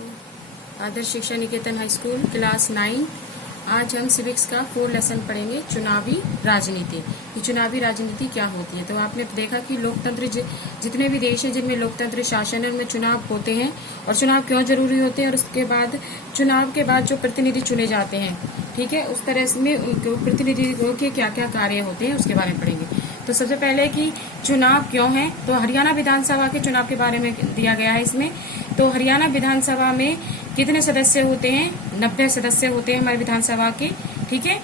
आदर्श शिक्षा निकेतन high school class 9। आज हम सिविक्स का 4 लेसन पढ़ेंगे, चुनावी राजनीति। कि चुनावी राजनीति क्या होती है। तो आपने देखा कि लोकतंत्र जितने भी देश हैं जिनमें लोकतंत्र शासन है उनमें चुनाव होते हैं, और चुनाव क्यों जरूरी होते हैं, और उसके बाद चुनाव के बाद जो प्रतिनिधि चुने जाते हैं, ठीक है, उस तरह में उनको प्रतिनिधियों के क्या क्या कार्य होते हैं उसके बारे में पढ़ेंगे। तो सबसे पहले कि चुनाव क्यों है, तो हरियाणा विधानसभा के चुनाव के बारे में दिया गया है इसमें। तो हरियाणा विधानसभा में कितने सदस्य होते हैं, 90 सदस्य होते हैं हमारे विधानसभा के, ठीक है।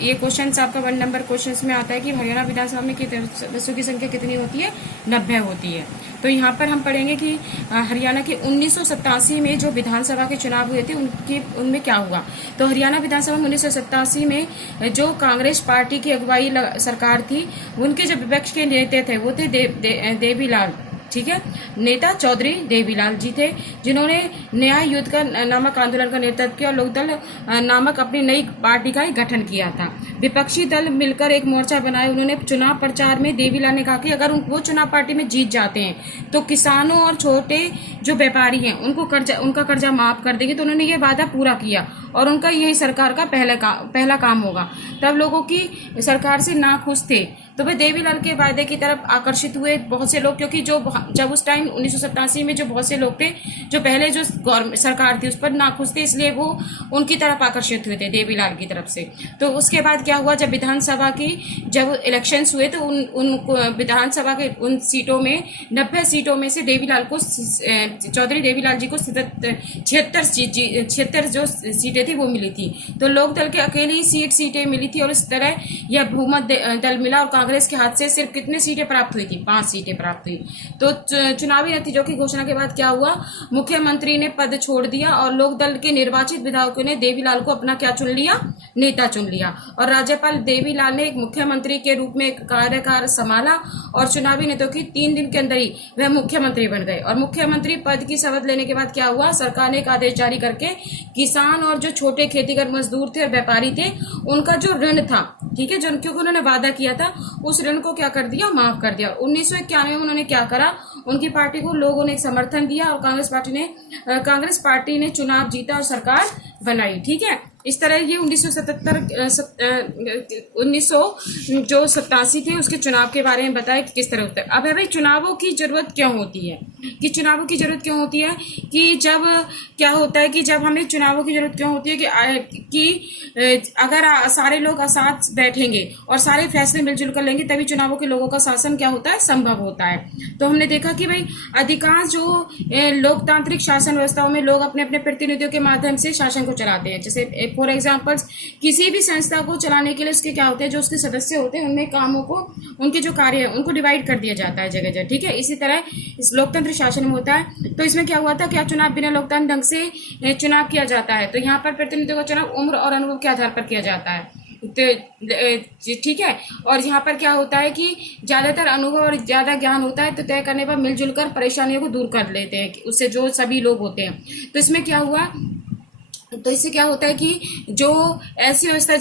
ये क्वेश्चन आपका 1 नंबर क्वेश्चन में आता है कि हरियाणा विधानसभा में कितने सदस्यों की संख्या कितनी होती है, 90 होती है। तो यहाँ पर हम पढ़ेंगे कि हरियाणा के 1987 में जो विधानसभा के चुनाव हुए थे उनमें क्या हुआ। तो हरियाणा विधानसभा में 1987 में जो कांग्रेस पार्टी की अगुवाई सरकार थी, उनके जो विपक्ष के नेता थे वो थे देवीलाल, ठीक है, नेता चौधरी देवीलाल जी थे, जिन्होंने न्याय युद्ध का नामक आंदोलन का नेतृत्व किया और लोकदल नामक अपनी नई पार्टी का ही गठन किया था। विपक्षी दल मिलकर एक मोर्चा बनाए। उन्होंने चुनाव प्रचार में देवीलाल ने कहा कि अगर वो चुनाव पार्टी में जीत जाते हैं तो किसानों और छोटे जो व्यापारी हैं उनका कर्जा माफ कर देंगे। तो उन्होंने ये वादा पूरा किया और उनका यही सरकार का पहला काम होगा। तब लोगों की सरकार से नाखुश थे, तो वे देवीलाल के वायदे की तरफ आकर्षित हुए बहुत से लोग, क्योंकि जब उस टाइम 1987 में जो बहुत से लोग थे जो पहले जो सरकार थी उस पर नाखुश थे, इसलिए वो उनकी तरफ आकर्षित हुए थे देवीलाल की तरफ से। तो उसके बाद क्या हुआ, जब विधानसभा की जब इलेक्शंस हुए तो उन विधानसभा के उन सीटों में 90 सीटों में से देवीलाल को चौधरी देवीलाल जी को 76 जो सीटें थी वो मिली थी। तो लोकदल के अकेली सीटें मिली थी और इस तरह यह बहुमत दल मिला और कांग्रेस के हाथ से सिर्फ कितनी सीटें प्राप्त हुई थी, 5 सीटें प्राप्त हुई। तो चुनावी नतीजों की घोषणा के बाद क्या हुआ, मुख्यमंत्री ने पद छोड़ दिया और लोकदल के निर्वाचित विधायकों ने देवीलाल को अपना क्या चुन लिया, नेता चुन लिया। और राज्यपाल देवीलाल ने एक मुख्यमंत्री के रूप में कार्यकाल संभाला और चुनावी नेताओं की 3 दिन के अंदर ही वह मुख्यमंत्री बन गए। और मुख्यमंत्री पद की शपथ लेने के बाद क्या हुआ, सरकार ने एक आदेश जारी करके किसान और जो छोटे खेतीगर मजदूर थे और व्यापारी थे उनका जो ऋण था, ठीक है, जो क्योंकि उन्होंने वादा किया था, उस ऋण को क्या कर दिया, माफ कर दिया। 1991 में उन्होंने क्या करा, उनकी पार्टी को लोगों ने एक समर्थन दिया और कांग्रेस पार्टी ने चुनाव जीता और सरकार बनाई, ठीक है। इस तरह ये 1987 थे उसके चुनाव के बारे में बताया कि किस तरह होता है। अब है भाई, चुनावों की जरूरत क्यों होती है, कि चुनावों की जरूरत क्यों होती है, कि जब क्या होता है कि जब हमें चुनावों की जरूरत क्यों होती है कि अगर सारे लोग साथ बैठेंगे और सारे फैसले मिलजुल कर लेंगे तभी चुनावों के लोगों का शासन क्या होता है, संभव होता है। तो हमने देखा कि भाई अधिकांश जो लोकतांत्रिक शासन व्यवस्थाओं में लोग अपने अपने प्रतिनिधियों के माध्यम से शासन को चलाते हैं। जैसे फॉर एग्जाम्पल किसी भी संस्था को चलाने के लिए उसके क्या होते हैं, जो उसके सदस्य होते हैं उनमें कामों को, उनके जो कार्य है उनको डिवाइड कर दिया जाता है जगह जगह, ठीक है। इसी तरह इस लोकतंत्र शासन में होता है। तो इसमें क्या हुआ था, क्या चुनाव बिना लोकतांत्रिक ढंग से चुनाव किया जाता है। तो यहाँ पर प्रतिनिधियों का चुनाव उम्र और अनुभव के आधार पर किया जाता है, ठीक है। और यहाँ पर क्या होता है कि ज्यादातर अनुभव और ज्यादा ज्ञान होता है, तो तय करने पर मिलजुल कर परेशानियों को दूर कर लेते हैं उससे जो सभी लोग होते हैं। तो इसमें क्या हुआ, तो इससे क्या होता है कि जो ऐसी व्यवस्था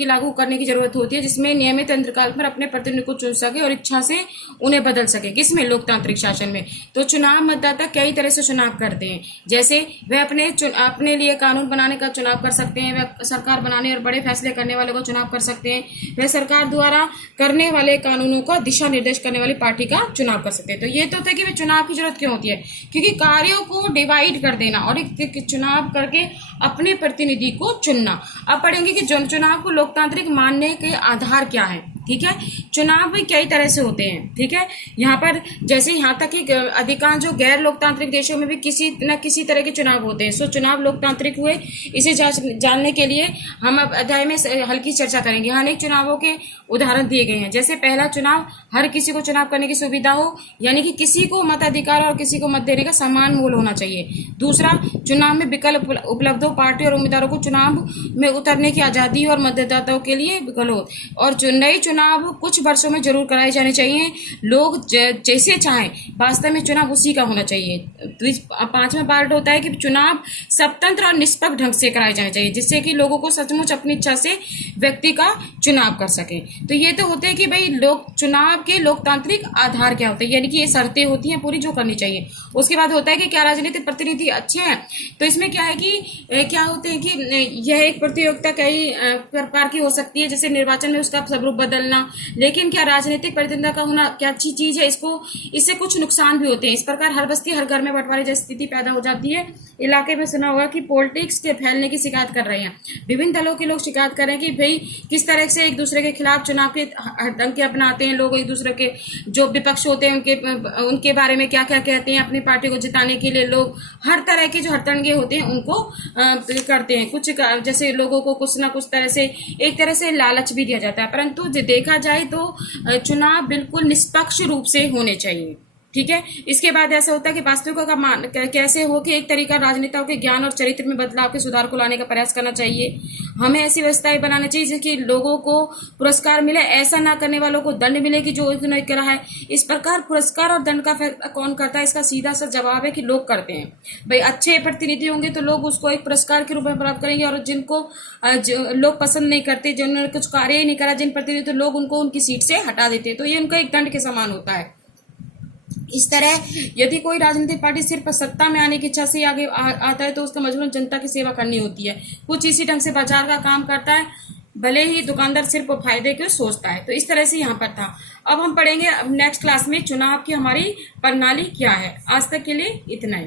लागू करने की जरूरत होती है जिसमें नियमित अंतराल पर अपने प्रतिनिधि को चुन सके और इच्छा से उन्हें बदल सके। किसमें, लोकतांत्रिक शासन में। तो चुनाव मतदाता कई तरह से चुनाव करते हैं, जैसे वह अपने लिए कानून बनाने का चुनाव कर सकते हैं, वह सरकार बनाने और बड़े फैसले करने वालों का चुनाव कर सकते हैं, वह सरकार द्वारा करने वाले कानूनों का दिशा निर्देश करने वाली पार्टी का चुनाव कर सकते हैं। तो ये तो होता है कि वे चुनाव की जरूरत क्यों होती है, क्योंकि कार्यों को डिवाइड कर देना और एक चुनाव करके अपने प्रतिनिधि को चुनना। अब पढ़ेंगे कि चुनाव को लोकतांत्रिक मानने के आधार क्या है, ठीक है। चुनाव भी कई तरह से होते हैं, ठीक है। यहाँ पर जैसे यहाँ तक कि अधिकांश जो गैर लोकतांत्रिक देशों में भी किसी न किसी तरह के चुनाव होते हैं। सो चुनाव लोकतांत्रिक हुए, इसे जानने के लिए हम अब अध्याय में हल्की चर्चा करेंगे। अनेक चुनावों के उदाहरण दिए गए हैं। जैसे पहला, चुनाव हर किसी को चुनाव करने की सुविधा हो, यानी कि किसी को मताधिकार और किसी को मत देने का समान मूल्य होना चाहिए। दूसरा, चुनाव में विकल्प उपलब्ध हो, पार्टी और उम्मीदवारों को चुनाव में उतरने की आजादी और मतदाताओं के लिए विकल्प हो, और नए चुनाव चुनाव कुछ वर्षों में जरूर कराए जाने चाहिए। लोग जैसे चाहें, वास्तव में चुनाव उसी का होना चाहिए। तो 5वां पार्ट होता है कि चुनाव स्वतंत्र और निष्पक्ष ढंग से कराए जाने चाहिए, जिससे कि लोगों को सचमुच अपनी इच्छा से व्यक्ति का चुनाव कर सके। तो ये तो होते हैं कि भाई लोग चुनाव के लोकतांत्रिक आधार क्या होते हैं, यानी कि ये शर्तें होती हैं पूरी जो करनी चाहिए। उसके बाद होता है कि क्या राजनीतिक प्रतिनिधि अच्छे हैं। तो इसमें क्या है कि क्या होते हैं कि यह एक प्रतियोगिता कई प्रकार की हो सकती है, जैसे निर्वाचन में उसका स्वरूप बदलना। लेकिन क्या राजनीतिक प्रतिनिधित्व का होना क्या अच्छी चीज है? इससे कुछ नुकसान भी होते हैं। इस प्रकार हर बस्ती हर घर में बंटवारे जैसी स्थिति पैदा हो जाती है। इलाके में सुना होगा कि पॉलिटिक्स के फैलने की शिकायत कर रहे हैं, विभिन्न दलों के लोग शिकायत कर रहे हैं कि भाई किस तरह से एक दूसरे के खिलाफ चुनाव के डंके अपनाते हैं लोग, एक दूसरे के जो विपक्ष होते हैं उनके बारे में क्या क्या कहते हैं, अपनी पार्टी को जिताने के लिए लोग हर तरह के जो हड़तंगे होते हैं उनको करते हैं। कुछ जैसे लोगों को कुछ ना कुछ तरह से एक तरह से लालच भी दिया जाता है, परंतु देखा जाए तो चुनाव बिल्कुल निष्पक्ष रूप से होने चाहिए। ठीक है। इसके बाद ऐसा होता है कि वास्तविकों का मान कैसे हो कि एक तरीका राजनेताओं के ज्ञान और चरित्र में बदलाव के सुधार को लाने का प्रयास करना चाहिए। हमें ऐसी व्यवस्थाएं बनाना चाहिए जिसकी लोगों को पुरस्कार मिले, ऐसा ना करने वालों को दंड मिले कि जो इसने करा है। इस प्रकार पुरस्कार और दंड का फैसला कौन करता है? इसका सीधा सा जवाब है कि लोग करते हैं। भाई अच्छे प्रतिनिधि होंगे तो लोग उसको एक पुरस्कार के रूप में प्राप्त करेंगे, और जिनको लोग पसंद नहीं करते, जिन्होंने कुछ कार्य ही नहीं करा जिन प्रतिनिधि, तो लोग उनको उनकी सीट से हटा देते हैं। तो ये उनका एक दंड के समान होता है। इस तरह यदि कोई राजनीतिक पार्टी सिर्फ सत्ता में आने की इच्छा से आगे आता है तो उसका मजबूरन जनता की सेवा करनी होती है। कुछ इसी ढंग से बाजार का काम करता है, भले ही दुकानदार सिर्फ फायदे के सोचता है। तो इस तरह से यहाँ पर था। अब हम पढ़ेंगे नेक्स्ट क्लास में चुनाव की हमारी प्रणाली क्या है। आज तक के लिए इतना ही।